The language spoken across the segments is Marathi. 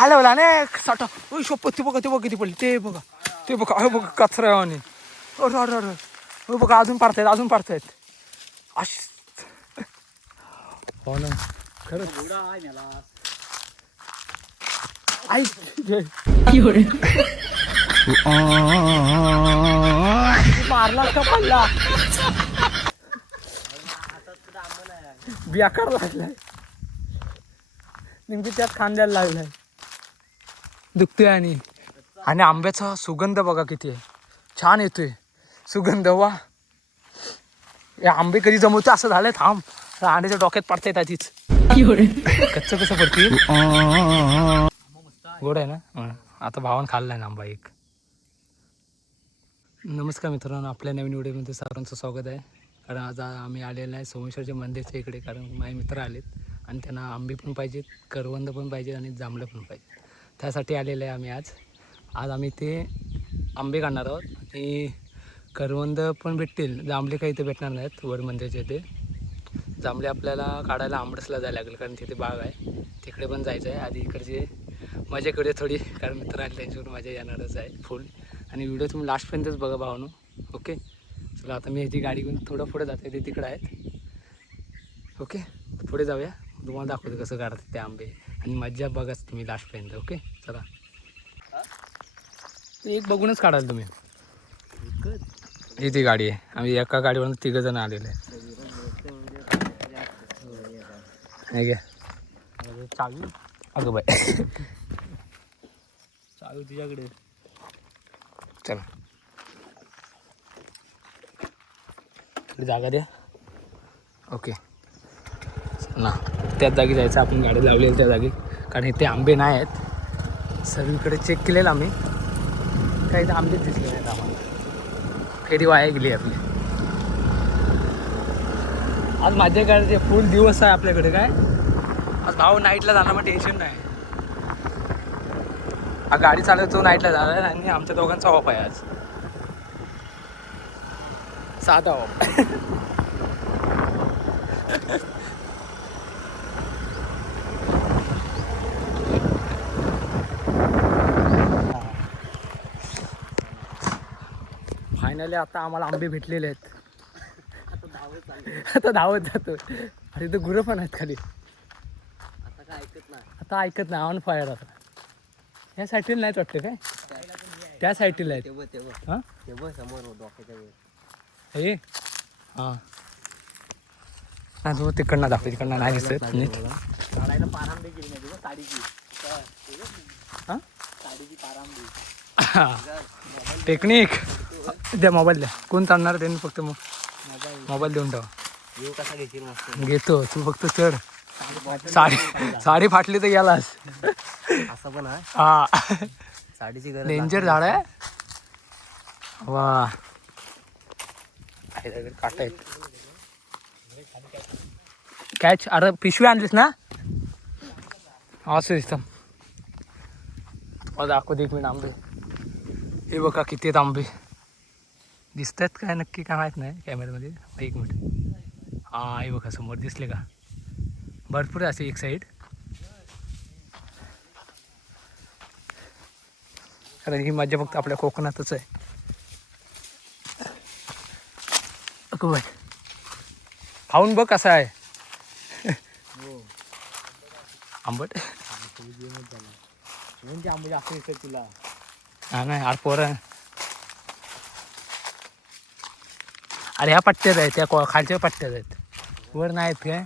हलवला नाही साठा. शपथ ते बघा किती पडली. ते बघा अरे बघा कचरा आणि अरे बघा अजून पाडतायत अशी. हो ना खरंच आई मारला का पडला बियाकार लागलाय नेमकी त्यात खांद्याला लागलाय दुखतोय. आणि आंब्याचा सुगंध बघा किती आहे छान येतोय सुगंध. वा या आंबे कधी जमवते असं झालंय. थांब अंड्याच्या डोक्यात पडतायत आधीच. कच्चं कसं पडतील. गोड आहे ना. आता भावान खाल्लाय ना आंबा एक. नमस्कार मित्रांनो, आपल्या नवीन व्हिडिओमध्ये सर्वांचं स्वागत आहे. कारण आज आम्ही आलेलो आहे सोमेश्वरच्या मंदिरच्या इकडे. कारण माझे मित्र आलेत आणि त्यांना आंबे पण पाहिजेत, करवंद पण पाहिजेत आणि जांभळं पण पाहिजे. त्यासाठी आलेलं आहे आम्ही आज आम्ही ते आंबे काढणार आहोत. आणि करवंद पण भेटतील, जांभळे काही इथे भेटणार नाहीत. वर मंदिरच्या इथे जांभळे आपल्याला काढायला आंबरसला जायला लागेल, कारण तिथे बाग आहे, तिकडे पण जायचं आहे. आधी इकडचे माझ्याकडे थोडी, कारण मित्र आले त्यांच्याकडून मजा येणारच आहे फुल. आणि व्हिडिओ तुम्ही लास्टपर्यंतच बघा भावानो. ओके चला आता मी ह्याची गाडी घेऊन थोडं पुढे जाते, ते तिकडं आहेत. ओके पुढे जाऊया, तुम्हाला दाखवतो कसं काढतात ते आंबे. आणि मजा बघाच तुम्ही लास्टपर्यंत. ओके चला. ते एक बघूनच काढाल तुम्ही. ही ती गाडी आहे, आम्ही एका गाडीवरून 3 जण आलेले आहे. चालू अगं बाय चालू तुझ्याकडे. चला जागा द्या. ओके ना त्याच जागी जायचं आपण, गाडी लावलेली त्या जागी. कारण इथे आंबे नाही आहेत. सर्वीकडे चेक केलेलं आम्ही, काही इथे आंबेच दिसले नाहीत आम्हाला. फेरी वाया गेली आपली. आज माझ्या गाडीचे फुल दिवस आहे आपल्याकडे. काय आज भाऊ नाईटला जाणार, मग टेन्शन नाही. हा गाडी चालवतो नाईटला जाणार आणि आमच्या दोघांचा ऑफ आहे आज, साधा ऑफ. फायनली आता आम्हाला आंबे भेटलेले आहेत. आता धावत जातो. अरे इथं गुरं पण आहेत खाली. आता ऐकत नाही ऑन फायर. आता ह्या साईडला नाहीच वाटतं काय, त्या साईडला आहेत. हां हे हां नाही, तू तिकडनं दाखव, तिकडनं नाही दिसत नीट. हां टेक्निक द्या, मोबाईल द्या. कोण चालणार त्यांनी, फक्त मग मोबाईल देऊन टाक. घेतो तू फक्त चढ. साडी फाटली तर गेलास. असं पण आहे. हा साडीची गरज. डेंजर झाड आहे. वा काटा आहेत. कॅच. अरे पिशवी आणलीस ना, असं दिसतं. मला दाखवते एक मिनिट आंबे. हे बघा किती आहेत आंबे. दिसत आहेत काय नक्की काय माहीत नाही कॅमेऱ्यामध्ये. एक मिनिट. हां हे बघा समोर दिसले का, भरपूर असे एक साईड. कारण ही मजा फक्त आपल्या कोकणातच आहे. बाय खाऊन बघ कसा आहे. आंबट आंबे जास्त दिसत तुला. हा नाही आर पोर. अरे ह्या पट्ट्यात आहेत, त्या खालच्या पट्ट्यात आहेत, वर नाही आहेत काय.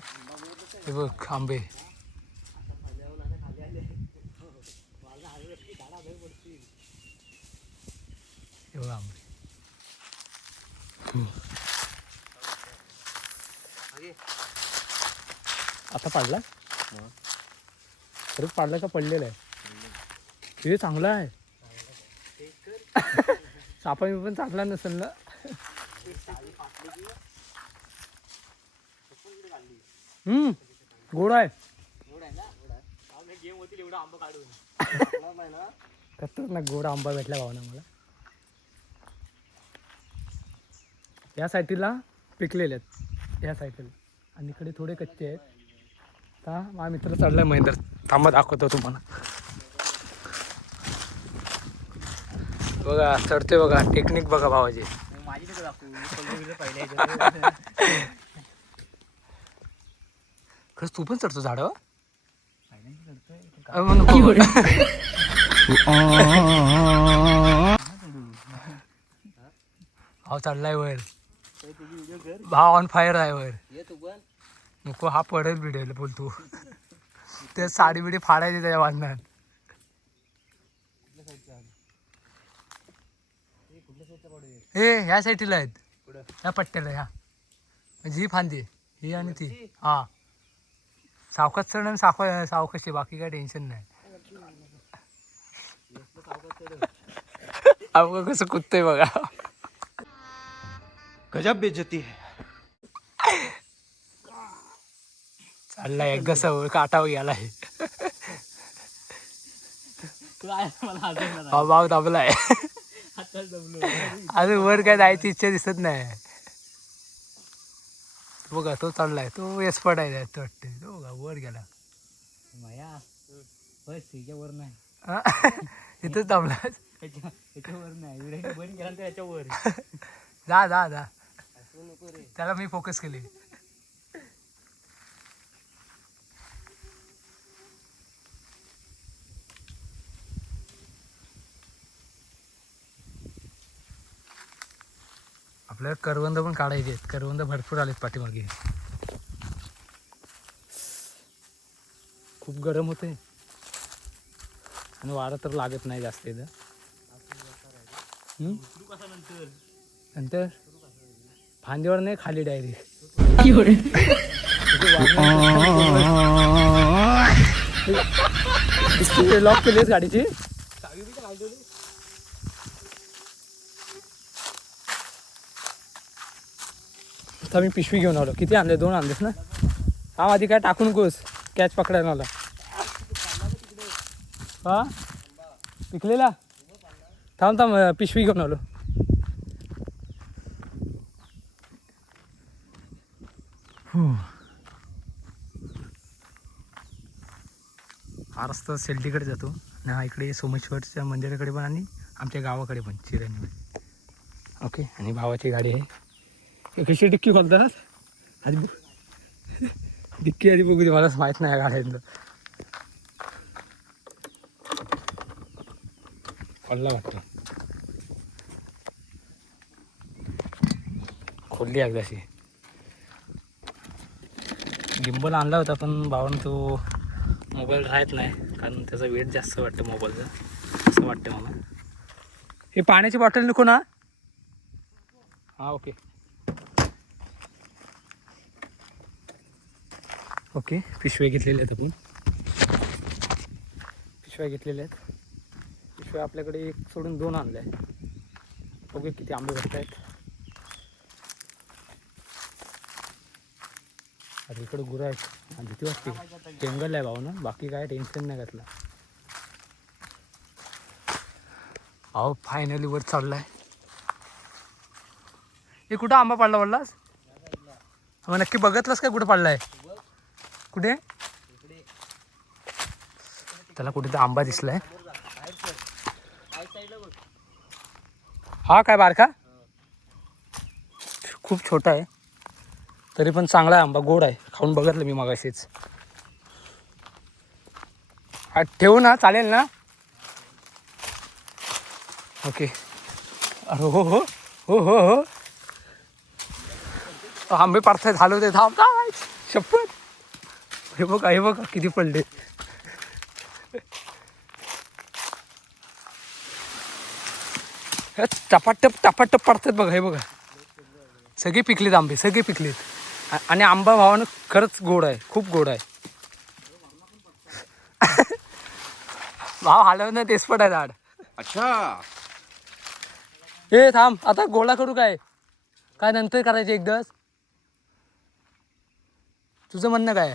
हे बघ आंबे. हे बघ आंबे. आता पाडला खरंच पाडला का पडलेलं आहे. हे चांगलं आहे. सापा मी पण चांगला नसेल ना. गोड आहे. खतरनाक गोड आंबा भेटला भावना मला. या साईडला पिकलेले आहेत, या साईडला. आणि इकडे थोडे कच्चे आहेत. आता माझा मित्र चढलाय महेंद्र. थांबा दाखवतो तुम्हाला. बघा चढतोय बघा, टेक्निक बघा भावाची. माझी तिथं दाखवू पहिले खरंच तू पण चढतो झाड? भाव चढलाय वर, भाव ऑन फायर आहे वर. ये तू पण नको हा पडेल बिडेल बोलतो. ते साडी बिडी फाडायची त्याच्या बांधण्यात. हे ह्या साईडला आहेत, ह्या पट्ट्याला ह्या म्हणजे ही फांदी ही आणि ती. हा सावकाश चढ आणि सावकाशी, बाकी काय टेन्शन नाही. अवघं कसं कुदतंय बघा. गजब बेइज्जती है. चाललाय एक घसा काटावर गेलाय. भाव दाबलाय. अजून वर काय जायची इच्छा दिसत नाही. बघा तो चाललाय, तो एक्सपर्ट आहे तो वाटते. तो बघा वर गेला. वर नाही इथंच दाबला. त्याच्यावर नाही बंद केला त्याच्यावर. जा जा जा, त्याला मी फोकस केली. आपल्याला करवंद पण काढायचे आहेत. करवंद भरपूर आलेत पाठीमागे. खूप गरम होते आणि वारा तर लागत नाही जास्त इथं. नंतर फांदीवर नाही, खाली डायरेक्ट. लॉक केलीस गाडीची? आता मी पिशवी घेऊन आलो. किती आणले? 2 आणलेस ना? हा आधी काय टाकू नकोस, कॅच पकडायला मला. हा पिकलेला? थांब थांब, पिशवी घेऊन आलो. हा रस्ता सेल्टीकडे जातो आणि हा इकडे सोमेश्वरच्या मंदिराकडे पण आणि आमच्या गावाकडे पण चिरांनीमध्ये. ओके, आणि भावाची गाडी आहे. कशी डिक्की खोलतात आधी डिक्की आधी बघू दे, मलाच माहीत नाही गाड्यांचं. खोलला वाटतं, खोलली एकदाशी. गिम्बल आणला होता पण भावानं तो मोबाईल राहत नाही, कारण त्याचा वेट जास्त वाटतं मोबाईलचा, असं वाटतं मला. हे पाण्याची बॉटल नको ना? हां ओके ओके. पिशव्या घेतलेल्या आहेत आपण, पिशव्या घेतलेल्या आहेत. पिशव्या आपल्याकडे 1 सोडून 2 आणल्या आहे. ओके, किती आंबे भरत आहेत. अरे इकडं गुरं आहेत, भीती वाटते. जंगल आहे भाऊ ना, बाकी काय टेन्शन नाही घातलं. अहो फायनली वर चाललाय. हे कुठं आंबा पडला बोललास? मग नक्की बघितलंस काय कुठं पडलाय? कुठे? त्याला कुठे तर आंबा दिसलाय. हा काय बारका? खूप छोटा आहे तरी पण चांगला आहे आंबा, गोड आहे. खाऊन बघितलं मी मगाशीच. हा ठेवू ना, चालेल ना? ओके. अरे हो हो हो हो हो, आंबे पडतायत, हलवते. थांब काय शपथ. हे बघा किती पडले. टपाटप टपाटप पडतात बघा. हे बघा सगळे पिकलेत आंबे, सगळे पिकलेत. आणि आंबा भावानं खरंच गोड आहे, खूप गोड आहे. भाव हलवणं तेचपट आहे झाड. अच्छा, ए थांब, आता गोळा करू काय काय नंतर करायचे एकदाच? तुझं म्हणणं काय?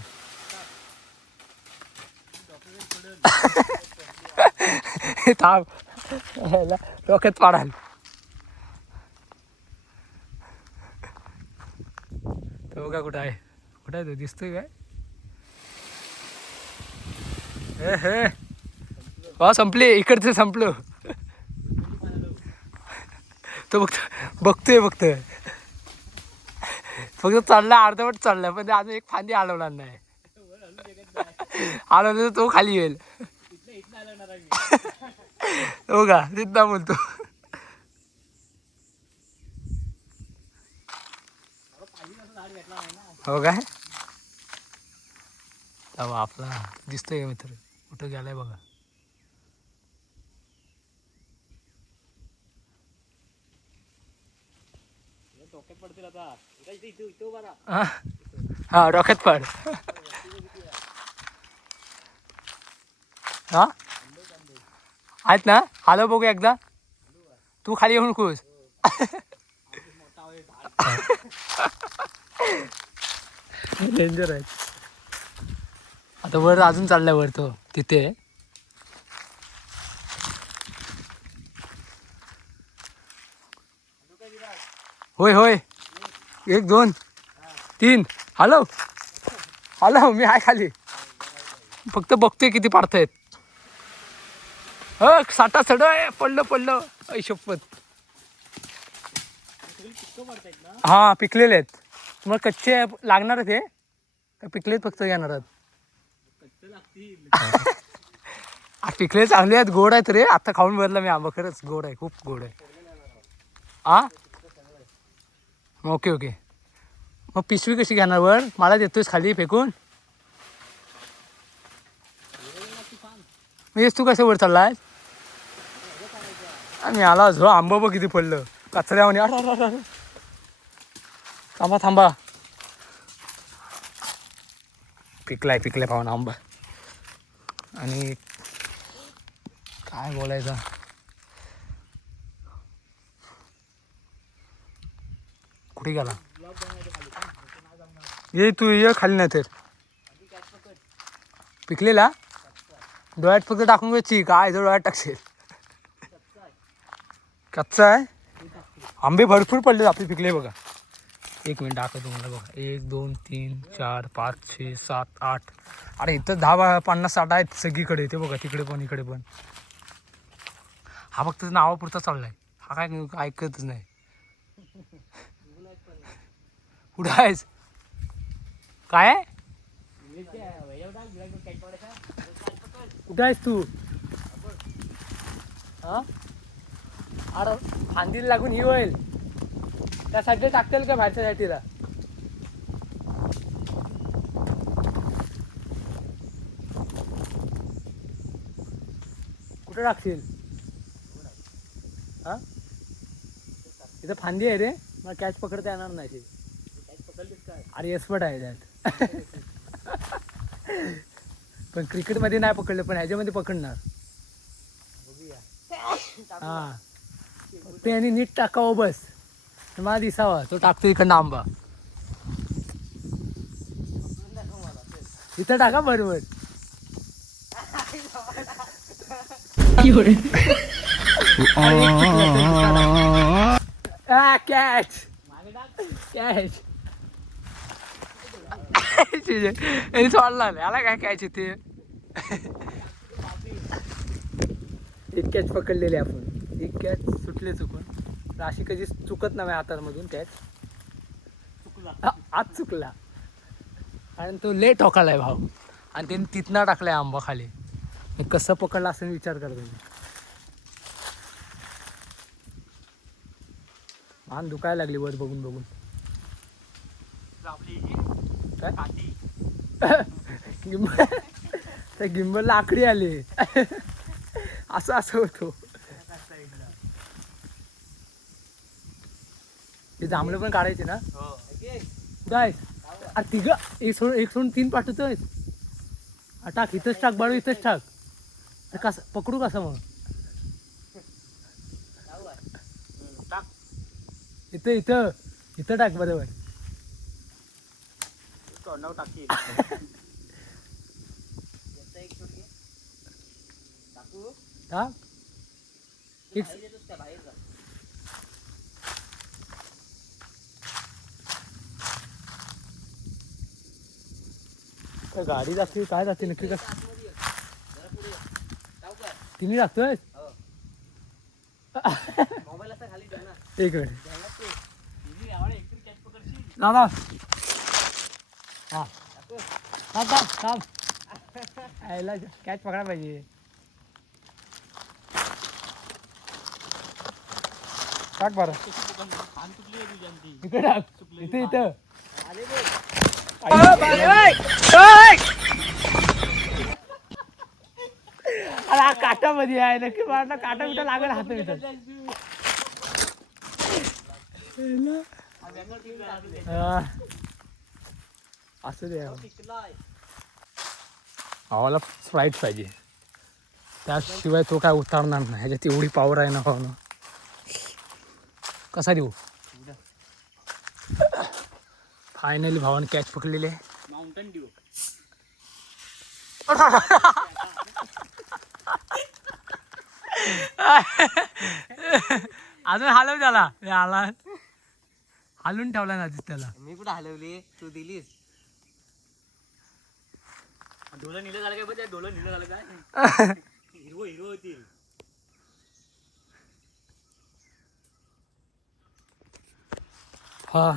थांब, डोक्यात पाडाल. तो का कुठं आहे? कुठं आहे तो? दिसतोय काय? हे संपले, इकडचं संपलं. तो बघतोय फक्त चाललाय अर्धवट चाललाय पण अजून एक फांदी हलवणार नाही. हलवलं तर तो खाली येईल. हो का तिथं बोलतो. हो काय आपला दिसतोय का मित्र कुठं गेलाय बघा. हा डोक्यात पड. हा आहेत ना हॅलो बघू एकदा. तू खाली येऊन खुश. डेंजर आहे. आता वर अजून चाललाय वर तो तिथे. होय 1 2 3 हॅलो मी आहे खाली. फक्त बघतोय किती पाडतायत. साठा सड पडलं शपथ. हा पिकलेले आहेत. तुम्हाला कच्चे लागणार आहे ते का पिकलेत फक्त घेणार आहेत. पिकले चांगले आहेत गोड आहेत रे. आता खाऊन भरलं मी आंबा. खरंच गोड आहे खूप गोड आहे. हा ओके मग पिशवी कशी घेणार वर मला देतोयस खाली फेकून. तू कसं वर चाललाय. मी आला झो आंबा बघ किती पडलं कचऱ्यामध्ये. थांबा पिकलाय पाहून आंबा. आणि काय बोलायचं कुठे गेला. ये तू ये खाली नाही तर. पिकलेला डोळ्यात फक्त टाकून घ्यायची काय डोळ्यात टाकशील. कच्चा आहे. आंबे भरपूर पडले आपले पिकले बघा. 1 मिनिट दाखवतो तुम्हाला बघा. 1 2 3 4 5 6 7 8. अरे इथं 10 50 60 आहेत सगळीकडे. ते बघा तिकडे पण इकडे पण. हा फक्त नावापुरता चाललाय. हा काय ऐकतच नाही. कुठं आहेस काय कुठं आहेस तू. हा अरे फांदीला लागून ही होईल. त्या साईडला टाकतील का बाहेरच्या साईडला. कुठं टाकशील. हा इथं फांदी आहे रे. मला कॅच पकडता येणार नाही. अरे एक्सपर्ट आहे त्यात. पण क्रिकेटमध्ये नाही पकडलं पण ह्याच्यामध्ये पकडणार. हा त्याने नीट टाकावं बस. मला दिसावा तो टाकतो इकडनं आंबा. इथं टाका बरोबर. कॅच सोडला याला काय कॅच येते. एक कॅच पकडलेली आपण. एक कॅच सुटले चुकून. अशी कधी चुकत नाही हातामधून कॅच. आज चुकला आणि तो लेट ठोकालाय भाऊ. आणि त्यांनी तिथनं टाकलाय आंबा खाली. कसं पकडला असं विचार करतो मी. मान दुखायला लागली वर बघून. काय त्या गिंबलला आकडी आली. असं होतो. ते जांभळं पण काढायचे ना. काय अरे तिघ एक सोडून 3 पाठवतोय. टाक इथंच टाक बाळू इथंच टाक. कसं पकडू कसं मग. इथं टाक बरोबर. टाक गाडी जाते काय जाते नक्की. कसं तिने टाकतोय. एक मिनिट दादा हा थांब थांब थांब आयला कॅच पकडा पाहिजे टाक बरं इकडे टाक इथे इथं अरे हा काटामध्ये आहे नक्की मला काटा बिटा लागेल हात बिटा असं दे आम्हाला स्प्राईट पाहिजे त्याशिवाय तो काय उतारणार नाही ह्याच्यात एवढी पॉवर आहे ना भावना कसा देऊ फायनली भावाने कॅच पकडलेली आहे माउंटन ड्यू अजून हलव त्याला आला हलवून ठेवला ना त्याला मी कुठं हलवली तू दिलीस डोलं निलं झालं काय बघ डोलं निलं झालं काय हिरवं हिरवं होतील हा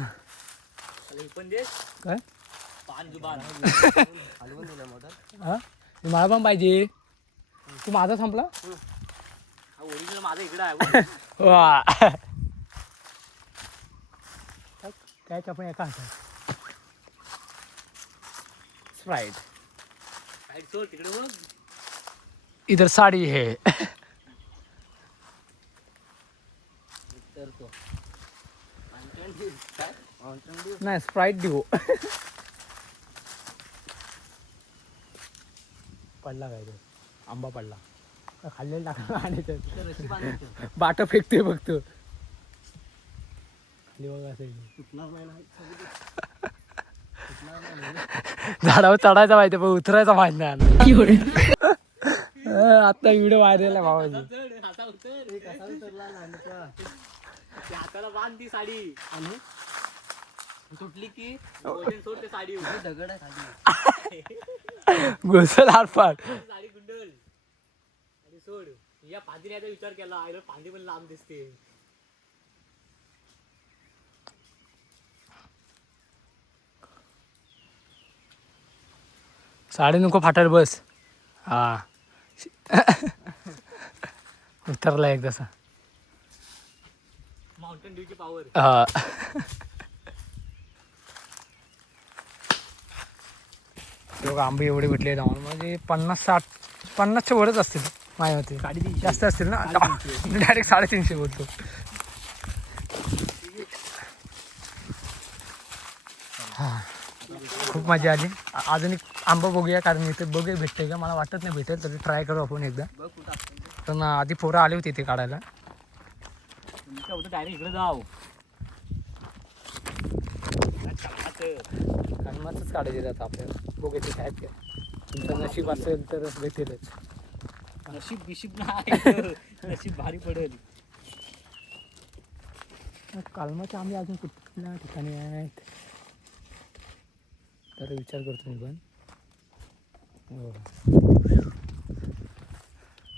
हे पण दे काय पान जुबान हलवून दिलं मोठं हा मला पण पाहिजे तू माझा संपला हा ओरिजिनल माझा इकडं आहे वा कॅच आपण एका हातात स्प्राईट साईड सोड तिकडे बघ इधर साडी है तर तो माउंटन ड्यू काय माउंटन ड्यू नाही स्प्राईट देऊ पडला काय तो आंबा पडला का खाल्लेला टाकला आणि रशी बांधायचं बाट फेकते बघतो खाली बघा असं सुटणार नाही झाडावर चढायचा माहिती पण उतरायचा माहित नाही आता व्हिडिओ व्हायरल आहे भावाची हाताला बांध ती साडी आणि सुटली की सोड ते साडी दगड आहे खाली घुसल आरपाट साडी गुंडल आणि सोड या फांदीने विचार केला आयला फांदी पण लांब दिसते साडी नको फाटायला बस हा उतरला एक तसा माउंटन ड्यूची पॉवर हा तेव्हा आंबे एवढे भेटले आम्हाला म्हणजे 50-60-50च्या वरच असतील माझ्या होते 350 जास्त असतील ना डायरेक्ट 350 बोलतो हा खूप मजा आली अजून एक आंबा बघूया कारण इथे बघूया भेटते का मला वाटत नाही भेटेल तरी ट्राय करू आपण एकदा पण आधी पोरं आली होती इथे काढायला डायरेक्ट इकडे जाऊ कलमाचंच काढायचे जातं आपल्याला बघू तिथे आहेत का तुमचं नशीब असेल तर भेटेलच नशीब बिशीब नाही नशीब भारी पडेल कलमाचे आंबे अजून कुठल्या ठिकाणी आहेत तर विचार करतो मी पण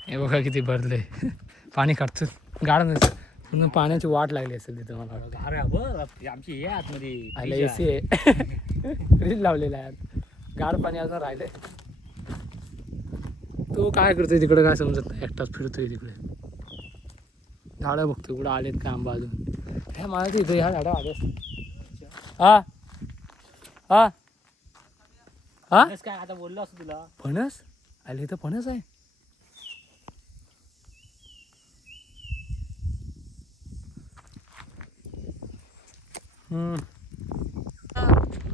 हे बघा किती भरले पाणी काढतो गाड नसतं म्हणून पाण्याची वाट लागली असेल तिथं मला वाटतं भारी बरं आमची हे आतमध्ये आयला ए सी आहे फ्रीज लावलेला आहे गाड पाणी अजून राहिलंय तो काय करतोय तिकडे काय समजत नाही एकटाच फिरतोय तिकडे झाडं बघतोय कुठं आलेत का आंबा अजून ह्या मला तिथं ह्या झाडं आले असतात हा हा हा काय आता बोललो असं तुला फणस आले इथं फणस आहे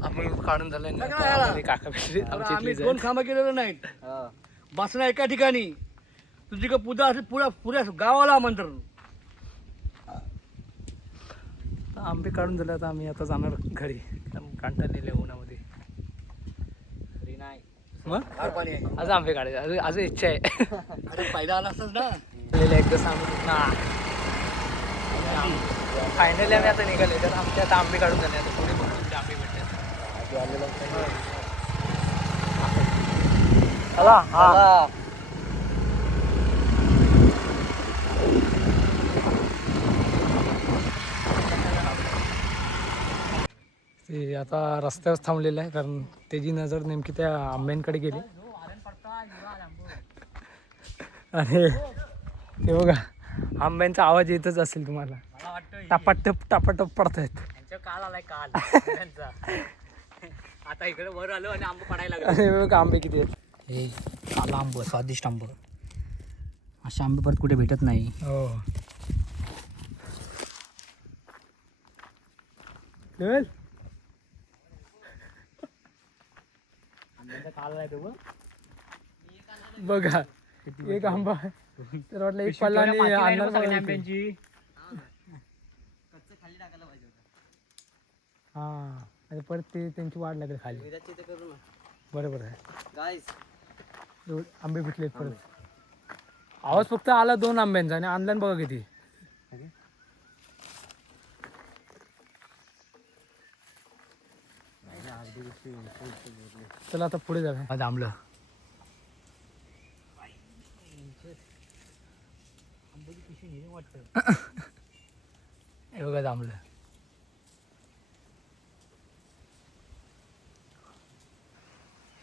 आपण काढून झालं काका आम्ही दोन कामं केलेलं नाहीत बसणं एका ठिकाणी तुझी का पूजा असेल पुऱ्या गावाला आमंत्रण आंबे काढून झाले आता आम्ही आता जाणार घरी कांटाळलेल्या उन्हामध्ये घरी नाही मग फार पाणी आहे आज आंबे काढायचे आज इच्छा आहे अरे फायदा आला असताच ना एकदा फायनली आम्ही आता निघाले तर आमच्या आता आंबे काढून झाले आता पुढे बघून आंबे भेटतात चला हा ते आता रस्त्यावर थांबलेलं आहे कारण त्याची नजर नेमकी त्या आंब्यांकडे गेली आणि ते बघा आंब्यांचा आवाज येतच असेल तुम्हाला. मला वाटतं टापाटप पडतायत. यांच्या काल आलाय काल त्यांचा. आता इकडे वर आलो आणि आंबा पडायला लागला. आणि बघा आंबे किती आहेत. हे काला आंब स्वादिष्ट आंब. असे आंबे परत कुठे भेटत नाही. हो लेवल आंब्याचा काल आलाय तो. बघा एक आंबा तर वाटलं एक पल्ला आणि आणणार बघा किती. आंब्यांची. हा आणि परत ते त्यांची वाढ लागेल खाली. बरोबर आहे. आंबे भेटलेत परत. आवाज फक्त आला 2 आंब्यांचा आणि आणलं बघा किती. चला आता पुढे जाऊया. थांबलं हे बघा थांबलं.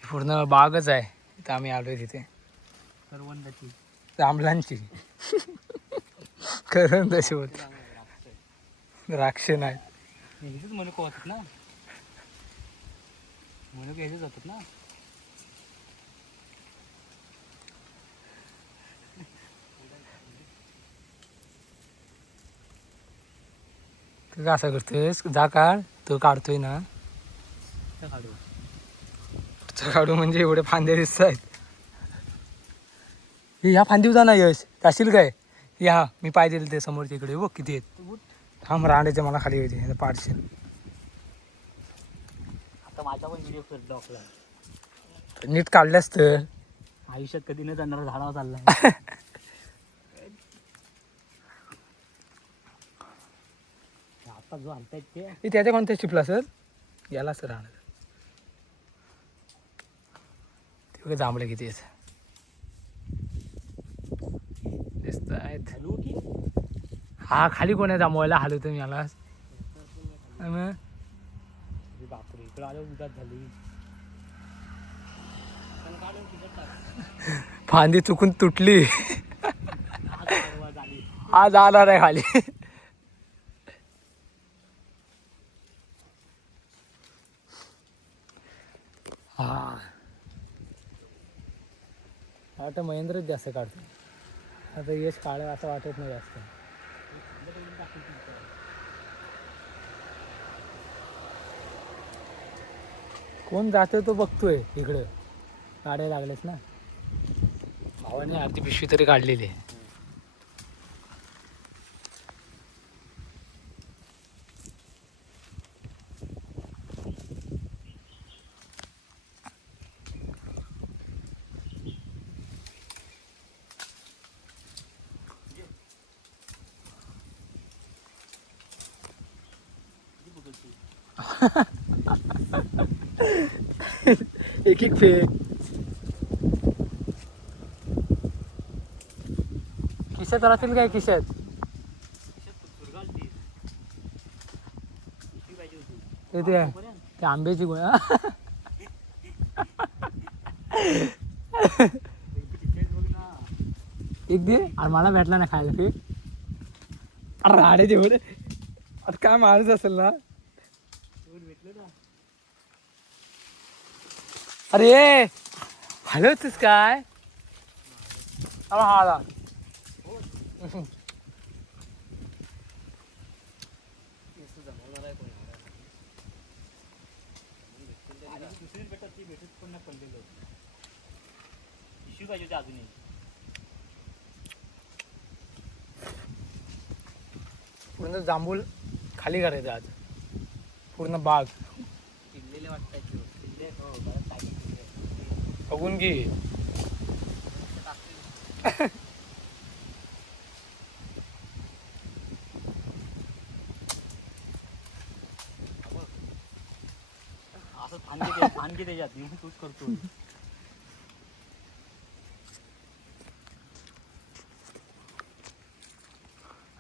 पूर्ण बागच आहे इथं आम्ही आलोय तिथे. करवंदाची. जांभळांची करून तशी होत द्राक्ष नाही. ह्याचीच मनुक होतात ना. मनुक ह्याचीच होतात ना. तू का असं करतोयस. जा काढ. तो काढतोय ना. काढू. काढू म्हणजे एवढे फांदे दिसत आहेत. ह्या फांदीवर जा ना यश. जाशील काय. या मी पाय दिले ते समोरच्या इकडे बघ किती आहेत. थांब रांडायचे मला खाली येते पाडशील. आता माझा पण व्हिडिओ कर डॉकला. नीट काढल्यास तर आयुष्यात कधी न जाणारा झाडावर चाललाय. आता जो आणतायत ते त्याच्या कोणत्या चिपला सर याला सर राहणार. ते बघा जांभळे किती आहेत. दिसत आहेत. हलवू की हा खाली कोण आहे जांभळाला हलवतो मी याला. अरे बापरे इकडे आल्यावर उदास झाली. फांदी चुकून तुटली. झाली. आज आला नाही खाली. हा वाटतं महेंद्रच जास्त काढतो. आता यश काढ असं वाटत नाही जास्त. कोण जातोय तो बघतोय इकडं. गाड्या लागलेच ना. भावाने अर्धी पिशवी तरी काढलेली आहे. एक एक फेक. खिशात राहतील काय खिशात. ते आंब्याची गोळ्या. एक दे आणि मला भेटला ना खायला फेक. अरे राडे तेवढे आता काय मारच असेल ना. अरे हलवतोस काय. हा आला. पूर्ण जांभूळ खाली करायचं आज. पूर्ण बाग किल्लेले वाटतात. बघून घे. असं फानगी त्याच्यात मी तूच करतो.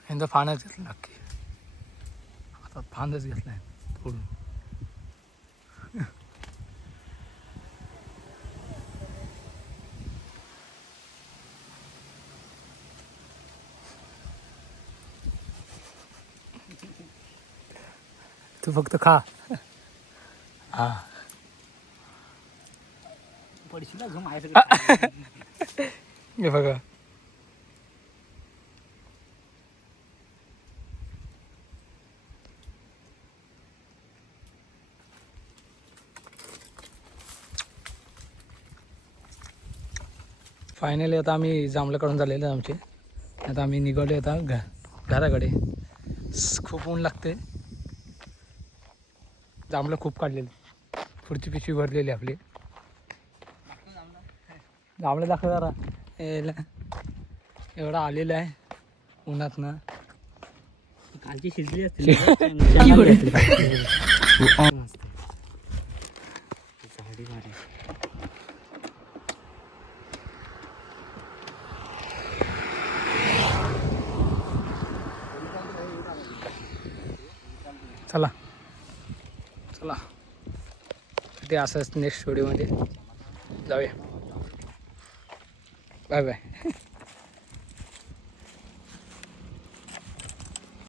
यांचा फानच घेतला नक्की. आता फांदच घेतलाय थोडून. तू फक्त खा. हा पडशील ना झोम आहे हे बघा. फायनली आता आम्ही जांभळं काढून झालेलं आहे आमचे. आता आम्ही निघालो आता घराकडे. खूप ऊन लागते. जांभळं खूप काढलेलं. पुढची पिशवी भरलेली आपली. जांभळं दाखव जरा. एवढं आलेलं आहे उन्हातनं. कालची शिजली असते झाडी भारी. चला चला ते असंच नेक्स्ट व्हिडिओमध्ये जाऊया. Bye bye.